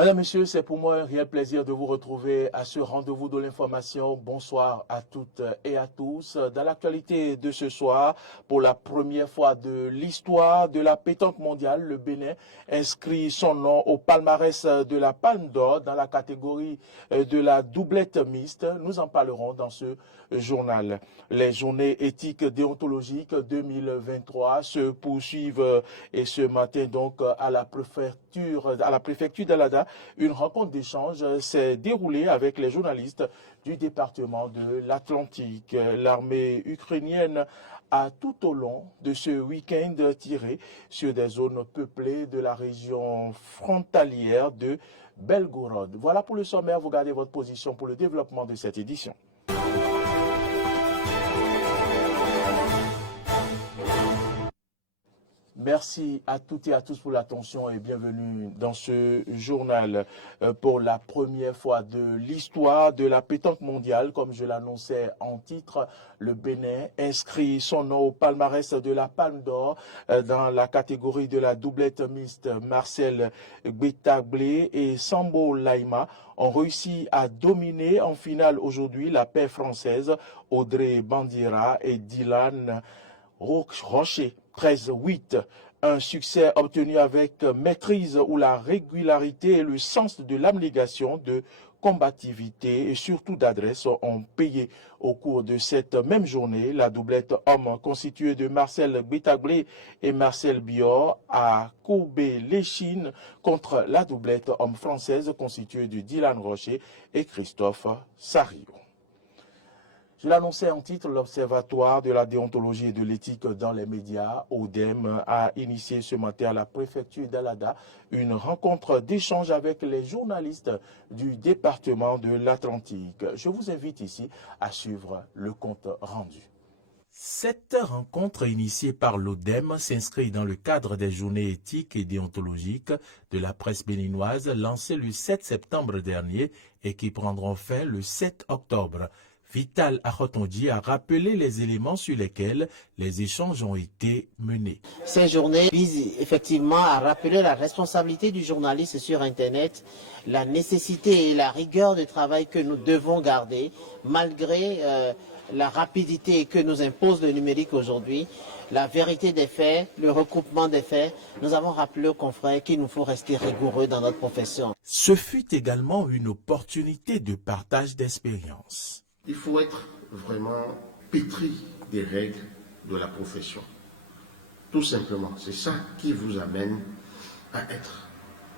Madame, Messieurs, c'est pour moi un réel plaisir de vous retrouver à ce rendez-vous de l'information. Bonsoir à toutes et à tous. Dans l'actualité de ce soir, pour la première fois de l'histoire de la pétanque mondiale, le Bénin inscrit son nom au palmarès de la Palme d'Or dans la catégorie de la doublette mixte. Nous en parlerons dans ce journal. Les journées éthiques déontologiques 2023 se poursuivent et ce matin donc à la préfecture d'Alada, une rencontre d'échange s'est déroulée avec les journalistes du département de l'Atlantique. L'armée ukrainienne a tout au long de ce week-end tiré sur des zones peuplées de la région frontalière de Belgorod. Voilà pour le sommaire, vous gardez votre position pour le développement de cette édition. Merci à toutes et à tous pour l'attention et bienvenue dans ce journal. Pour la première fois de l'histoire de la pétanque mondiale, comme je l'annonçais en titre, le Bénin inscrit son nom au palmarès de la Palme d'Or dans la catégorie de la doublette mixte. Marcel Gbetablé et Sambo Laima ont réussi à dominer en finale aujourd'hui la paire française Audrey Bandira et Dylan Rocher. 13-8, un succès obtenu avec maîtrise où la régularité et le sens de l'abnégation, de combativité et surtout d'adresse ont payé au cours de cette même journée. La doublette homme constituée de Marcel Gbetablé et Marcel Bior a courbé l'échine contre la doublette homme française constituée de Dylan Rocher et Christophe Sario. Je l'annonçais en titre, l'Observatoire de la déontologie et de l'éthique dans les médias, ODEM, a initié ce matin à la préfecture d'Alada une rencontre d'échange avec les journalistes du département de l'Atlantique. Je vous invite ici à suivre le compte rendu. Cette rencontre initiée par l'ODEM s'inscrit dans le cadre des journées éthiques et déontologiques de la presse béninoise lancées le 7 septembre dernier et qui prendront fin le 7 octobre. Vital Akhotondi a rappelé les éléments sur lesquels les échanges ont été menés. Ces journées visent effectivement à rappeler la responsabilité du journaliste sur Internet, la nécessité et la rigueur de travail que nous devons garder malgré la rapidité que nous impose le numérique aujourd'hui, la vérité des faits, le recoupement des faits. Nous avons rappelé aux confrères qu'il nous faut rester rigoureux dans notre profession. Ce fut également une opportunité de partage d'expérience. Il faut être vraiment pétri des règles de la profession. Tout simplement, c'est ça qui vous amène à être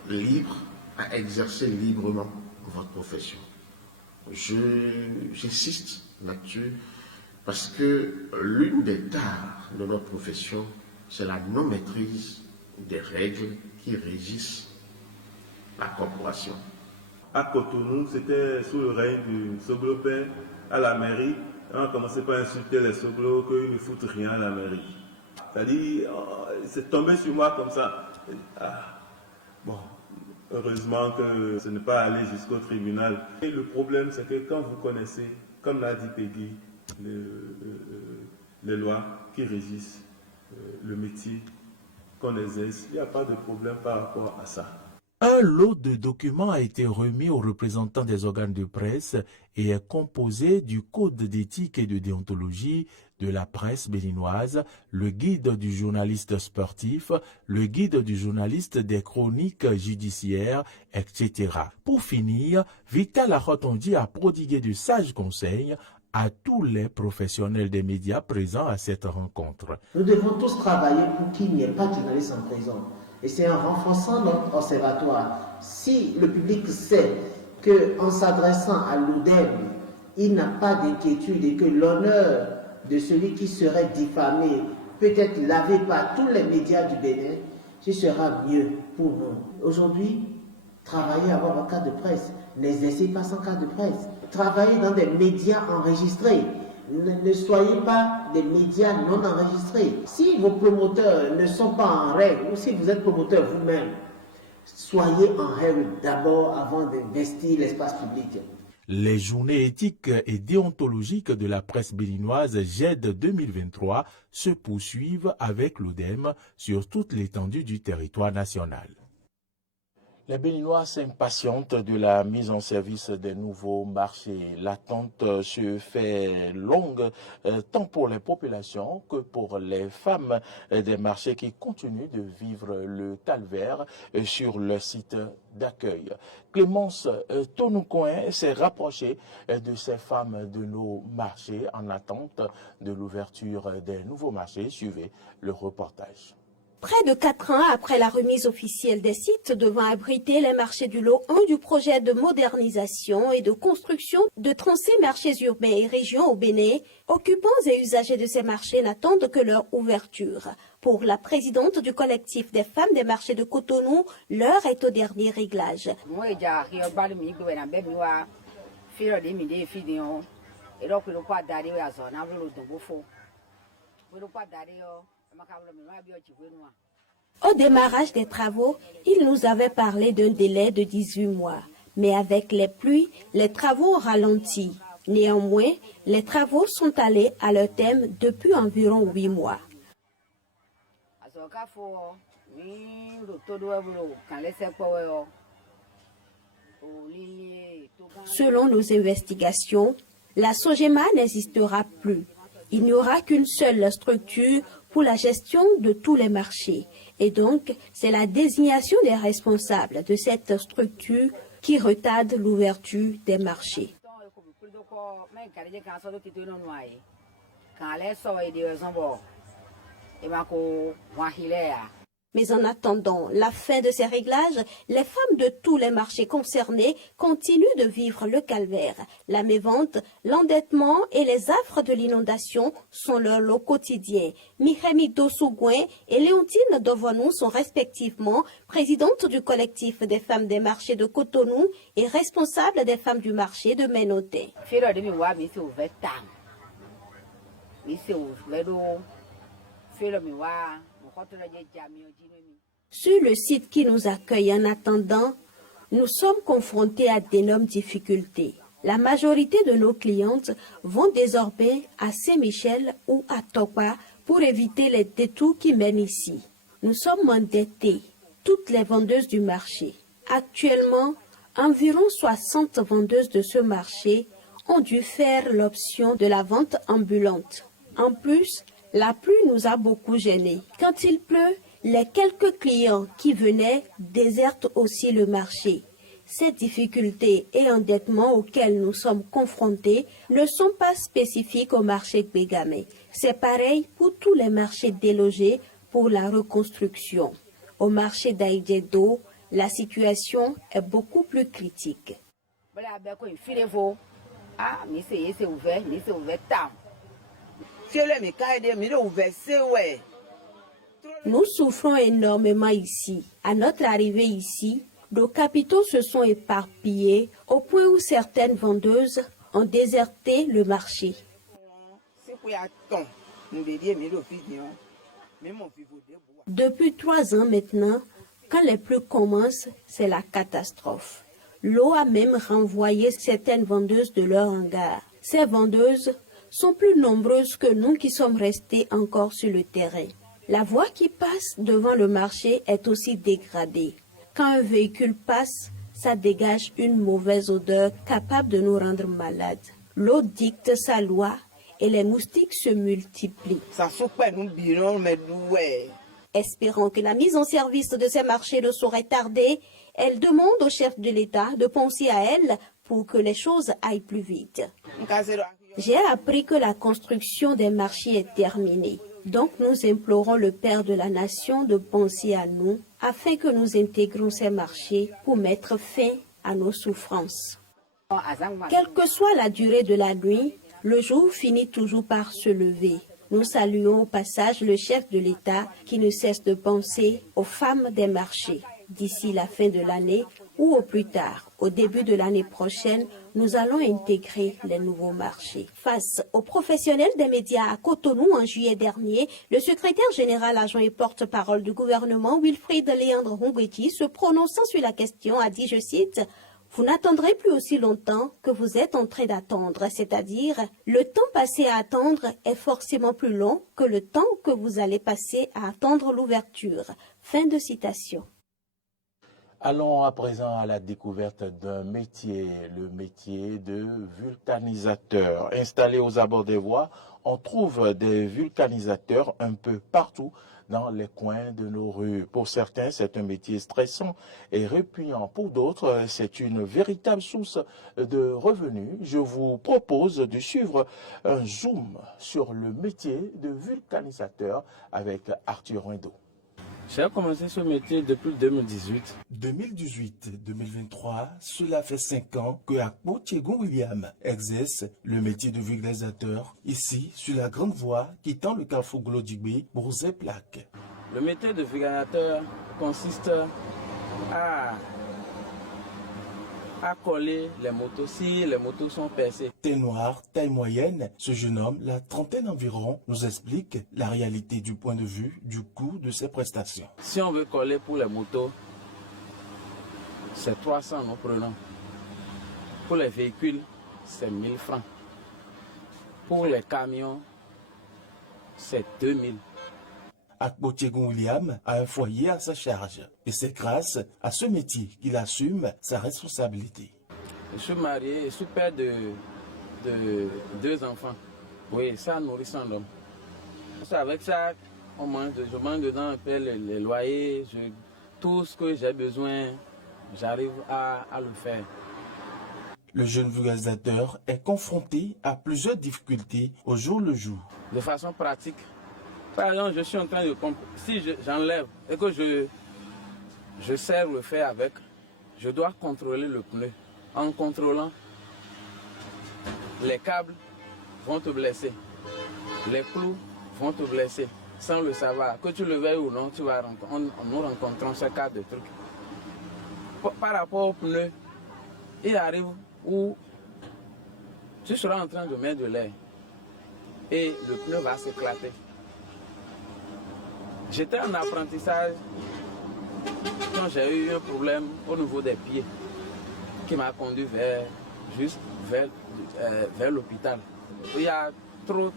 libre, à exercer librement votre profession. J'insiste là-dessus parce que l'une des tares de notre profession, c'est la non-maîtrise des règles qui régissent la corporation. À Cotonou, c'était sous le règne du Soglopère à la mairie. On a commencé par insulter les Soglos qu'ils ne foutent rien à la mairie. C'est-à-dire, c'est tombé sur moi comme ça. Bon, heureusement que ce n'est pas allé jusqu'au tribunal. Et le problème, c'est que quand vous connaissez, comme l'a dit Peggy, les lois qui régissent le métier qu'on exerce, il n'y a pas de problème par rapport à ça. Un lot de documents a été remis aux représentants des organes de presse et est composé du Code d'éthique et de déontologie de la presse béninoise, le guide du journaliste sportif, le guide du journaliste des chroniques judiciaires, etc. Pour finir, Vital Akhotondi a prodigué de sages conseils à tous les professionnels des médias présents à cette rencontre. Nous devons tous travailler pour qu'il n'y ait pas de journalistes en prison. Et c'est en renforçant notre observatoire. Si le public sait qu'en s'adressant à l'ODEM, il n'a pas d'inquiétude et que l'honneur de celui qui serait diffamé peut être lavé par tous les médias du Bénin, ce sera mieux pour nous. Aujourd'hui, travaillez à avoir un cadre de presse. N'exercez pas sans cadre de presse. Travaillez dans des médias enregistrés. Ne soyez pas des médias non enregistrés. Si vos promoteurs ne sont pas en règle, ou si vous êtes promoteur vous-même, soyez en règle d'abord avant d'investir l'espace public. Les journées éthiques et déontologiques de la presse béninoise GED 2023 se poursuivent avec l'ODEM sur toute l'étendue du territoire national. Les Béninois s'impatientent de la mise en service des nouveaux marchés. L'attente se fait longue tant pour les populations que pour les femmes des marchés qui continuent de vivre le calvaire sur le site d'accueil. Clémence Tonoucoin s'est rapprochée de ces femmes de nos marchés en attente de l'ouverture des nouveaux marchés. Suivez le reportage. Près de 4 ans après la remise officielle des sites devant abriter les marchés du lot 1 du projet de modernisation et de construction de 36 marchés urbains et régions au Bénin, occupants et usagers de ces marchés n'attendent que leur ouverture. Pour la présidente du collectif des femmes des marchés de Cotonou, l'heure est au dernier réglage. Au démarrage des travaux, il nous avait parlé d'un délai de 18 mois. Mais avec les pluies, les travaux ont ralenti. Néanmoins, les travaux sont allés à leur terme depuis environ 8 mois. Selon nos investigations, la Sogema n'existera plus. Il n'y aura qu'une seule structure pour la gestion de tous les marchés. Et donc, c'est la désignation des responsables de cette structure qui retarde l'ouverture des marchés. Mais en attendant la fin de ces réglages, les femmes de tous les marchés concernés continuent de vivre le calvaire. La mévente, l'endettement et les affres de l'inondation sont leur lot quotidien. Mihemi Dossougouen et Léontine Dovonou sont respectivement présidentes du collectif des femmes des marchés de Cotonou et responsables des femmes du marché de Ménoté. Sur le site qui nous accueille en attendant, nous sommes confrontés à d'énormes difficultés. La majorité de nos clientes vont désormais à Saint-Michel ou à Tokwa pour éviter les détours qui mènent ici. Nous sommes endettés, toutes les vendeuses du marché. Actuellement, environ 60 vendeuses de ce marché ont dû faire l'option de la vente ambulante. En plus, la pluie nous a beaucoup gênés. Quand il pleut, les quelques clients qui venaient désertent aussi le marché. Ces difficultés et endettements auxquels nous sommes confrontés ne sont pas spécifiques au marché Bégamé. C'est pareil pour tous les marchés délogés pour la reconstruction. Au marché d'Aïdjedo, la situation est beaucoup plus critique. Nous souffrons énormément ici. À notre arrivée ici, nos capitaux se sont éparpillés au point où certaines vendeuses ont déserté le marché. Depuis 3 ans maintenant, quand les pluies commencent, c'est la catastrophe. L'eau a même renvoyé certaines vendeuses de leur hangar. Ces vendeuses sont plus nombreuses que nous qui sommes restés encore sur le terrain. La voie qui passe devant le marché est aussi dégradée. Quand un véhicule passe, ça dégage une mauvaise odeur capable de nous rendre malades. L'eau dicte sa loi et les moustiques se multiplient. Espérant que la mise en service de ces marchés ne saurait tarder, elle demande au chef de l'État de penser à elle pour que les choses aillent plus vite. J'ai appris que la construction des marchés est terminée. Donc nous implorons le Père de la Nation de penser à nous afin que nous intégrions ces marchés pour mettre fin à nos souffrances. Quelle que soit la durée de la nuit, le jour finit toujours par se lever. Nous saluons au passage le chef de l'État qui ne cesse de penser aux femmes des marchés. D'ici la fin de l'année ou au plus tard, au début de l'année prochaine, nous allons intégrer les nouveaux marchés. Face aux professionnels des médias à Cotonou en juillet dernier, le secrétaire général adjoint et porte-parole du gouvernement, Wilfried Léandre Hongweti, se prononçant sur la question, a dit, je cite, « Vous n'attendrez plus aussi longtemps que vous êtes en train d'attendre, c'est-à-dire le temps passé à attendre est forcément plus long que le temps que vous allez passer à attendre l'ouverture. » Fin de citation. Allons à présent à la découverte d'un métier, le métier de vulcanisateur. Installé aux abords des voies, on trouve des vulcanisateurs un peu partout dans les coins de nos rues. Pour certains, c'est un métier stressant et répugnant. Pour d'autres, c'est une véritable source de revenus. Je vous propose de suivre un zoom sur le métier de vulcanisateur avec Arthur Rindo. J'ai commencé ce métier depuis 2018. 2018-2023, cela fait 5 ans que Akpo Tchegon William exerce le métier de vulcanisateur ici sur la grande voie quittant le carrefour Glodigbe pour Zeplak. Le métier de vulcanisateur consiste à coller les motos si les motos sont percées. Thé noir, taille moyenne, ce jeune homme, la trentaine environ, nous explique la réalité du point de vue du coût de ses prestations. Si on veut coller pour les motos, c'est 300 nous prenons. Pour les véhicules, c'est 1000 francs. Pour les camions, c'est 2000. Akpo Tchegon William a un foyer à sa charge et c'est grâce à ce métier qu'il assume sa responsabilité. Je suis marié, je suis père de 2 enfants. Oui, ça nourrit son homme. Avec ça, je mange dedans un peu les loyers, tout ce que j'ai besoin, j'arrive à le faire. Le jeune vulcanisateur est confronté à plusieurs difficultés au jour le jour. De façon pratique, par exemple, je suis en train de... Si j'enlève et que je serre le fer avec, je dois contrôler le pneu. En contrôlant, les câbles vont te blesser. Les clous vont te blesser. Sans le savoir, que tu le veuilles ou non, nous rencontrons ce cas de trucs. Par rapport au pneu, il arrive où tu seras en train de mettre de l'air et le pneu va s'éclater. J'étais en apprentissage quand j'ai eu un problème au niveau des pieds qui m'a conduit vers l'hôpital. Il y a trop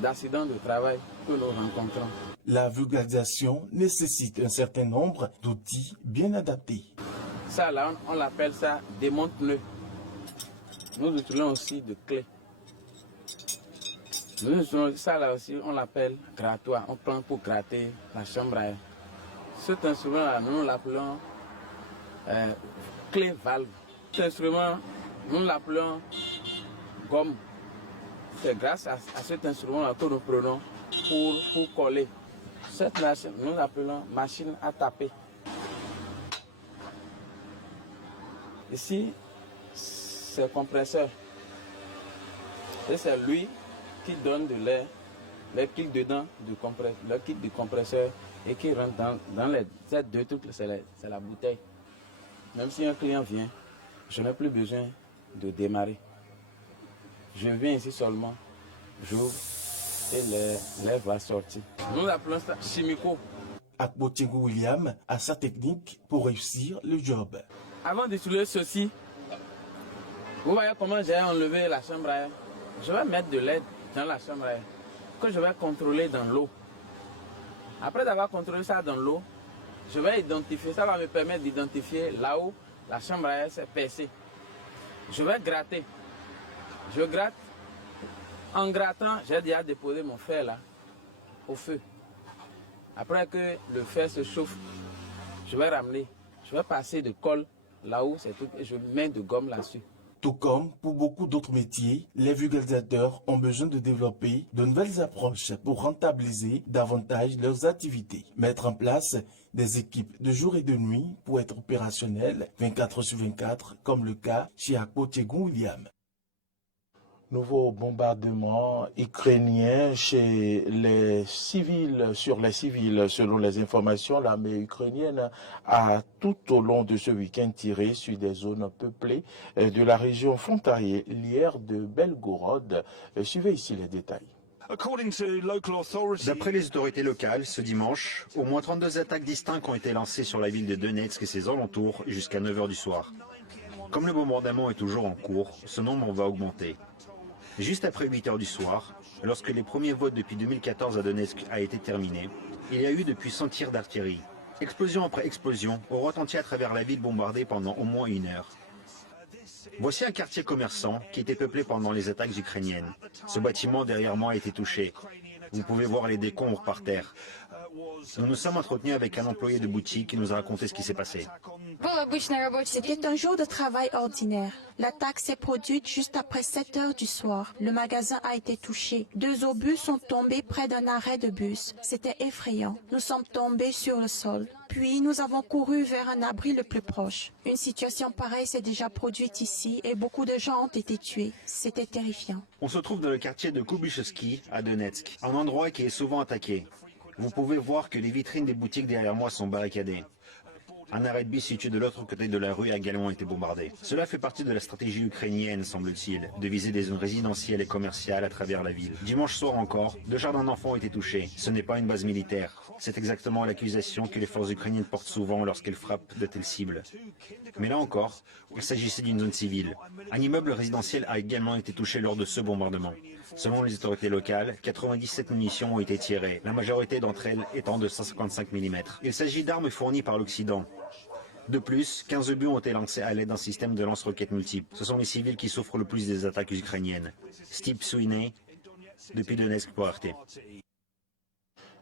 d'accidents de travail que nous rencontrons. La vulgarisation nécessite un certain nombre d'outils bien adaptés. Ça là, on l'appelle ça démonte-pneu. Nous utilisons aussi de clés. Ça là aussi, on l'appelle grattoir. On prend pour gratter la chambre à air. Cet instrument-là, nous l'appelons clé valve. Cet instrument, nous l'appelons gomme. C'est grâce à cet instrument-là que nous prenons pour coller. Cette machine, nous l'appelons machine à taper. Ici, c'est le compresseur. Et c'est lui qui donne de l'air, les clics dedans le kit du compresseur et qui rentre dans ces 2 trucs, c'est la bouteille. Même si un client vient, je n'ai plus besoin de démarrer. Je viens ici seulement, j'ouvre et l'air va sortir. Nous appelons ça chimico. Akpo Tchegon William a sa technique pour réussir le job. Avant d'utiliser ceci, vous voyez comment j'ai enlevé la chambre à air. Je vais mettre de l'aide dans la chambre à air que je vais contrôler dans l'eau. Après avoir contrôlé ça dans l'eau, je vais identifier, ça va me permettre d'identifier là où la chambre à air s'est percée. Je vais gratter. Je gratte. En grattant, j'ai déjà déposé mon fer là au feu. Après que le fer se chauffe, je vais ramener. Je vais passer de colle là où c'est tout et je mets de gomme là-dessus. Tout comme pour beaucoup d'autres métiers, les vulgarisateurs ont besoin de développer de nouvelles approches pour rentabiliser davantage leurs activités. Mettre en place des équipes de jour et de nuit pour être opérationnelles 24/24, comme le cas chez Akpo Tchegon William. Nouveau bombardement ukrainien chez les civils, sur les civils. Selon les informations, l'armée ukrainienne a tout au long de ce week-end tiré sur des zones peuplées de la région frontalière de Belgorod. Suivez ici les détails. D'après les autorités locales, ce dimanche, au moins 32 attaques distinctes ont été lancées sur la ville de Donetsk et ses alentours jusqu'à 9 h du soir. Comme le bombardement est toujours en cours, ce nombre va augmenter. Juste après 8 h du soir, lorsque les premiers votes depuis 2014 à Donetsk a été terminé, il y a eu de puissants tirs d'artillerie. Explosion après explosion ont retenti à travers la ville bombardée pendant au moins 1 heure. Voici un quartier commerçant qui était peuplé pendant les attaques ukrainiennes. Ce bâtiment derrière moi a été touché. Vous pouvez voir les décombres par terre. Nous nous sommes entretenus avec un employé de boutique qui nous a raconté ce qui s'est passé. C'était un jour de travail ordinaire. L'attaque s'est produite juste après 7 heures du soir. Le magasin a été touché. 2 obus sont tombés près d'un arrêt de bus. C'était effrayant. Nous sommes tombés sur le sol. Puis nous avons couru vers un abri le plus proche. Une situation pareille s'est déjà produite ici et beaucoup de gens ont été tués. C'était terrifiant. On se trouve dans le quartier de Kubuchevski à Donetsk, un endroit qui est souvent attaqué. Vous pouvez voir que les vitrines des boutiques derrière moi sont barricadées. Un arrêt de bus situé de l'autre côté de la rue a également été bombardé. Cela fait partie de la stratégie ukrainienne, semble-t-il, de viser des zones résidentielles et commerciales à travers la ville. Dimanche soir encore, 2 jardins d'enfants ont été touchés. Ce n'est pas une base militaire. C'est exactement l'accusation que les forces ukrainiennes portent souvent lorsqu'elles frappent de telles cibles. Mais là encore, il s'agissait d'une zone civile. Un immeuble résidentiel a également été touché lors de ce bombardement. Selon les autorités locales, 97 munitions ont été tirées, la majorité d'entre elles étant de 155 mm. Il s'agit d'armes fournies par l'Occident. De plus, 15 obus ont été lancés à l'aide d'un système de lance-roquettes multiples. Ce sont les civils qui souffrent le plus des attaques ukrainiennes. Steve Sweeney, depuis Donetsk pour RT.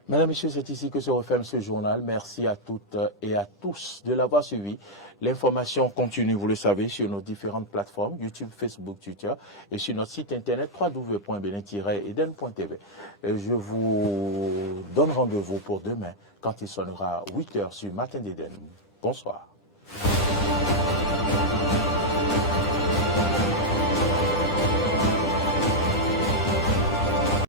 Mesdames et messieurs, c'est ici que se referme ce journal. Merci à toutes et à tous de l'avoir suivi. L'information continue, vous le savez, sur nos différentes plateformes, YouTube, Facebook, Twitter, et sur notre site internet www.benin-eden.tv. Je vous donne rendez-vous pour demain, quand il sonnera 8 h sur Matin d'Eden. Bonsoir.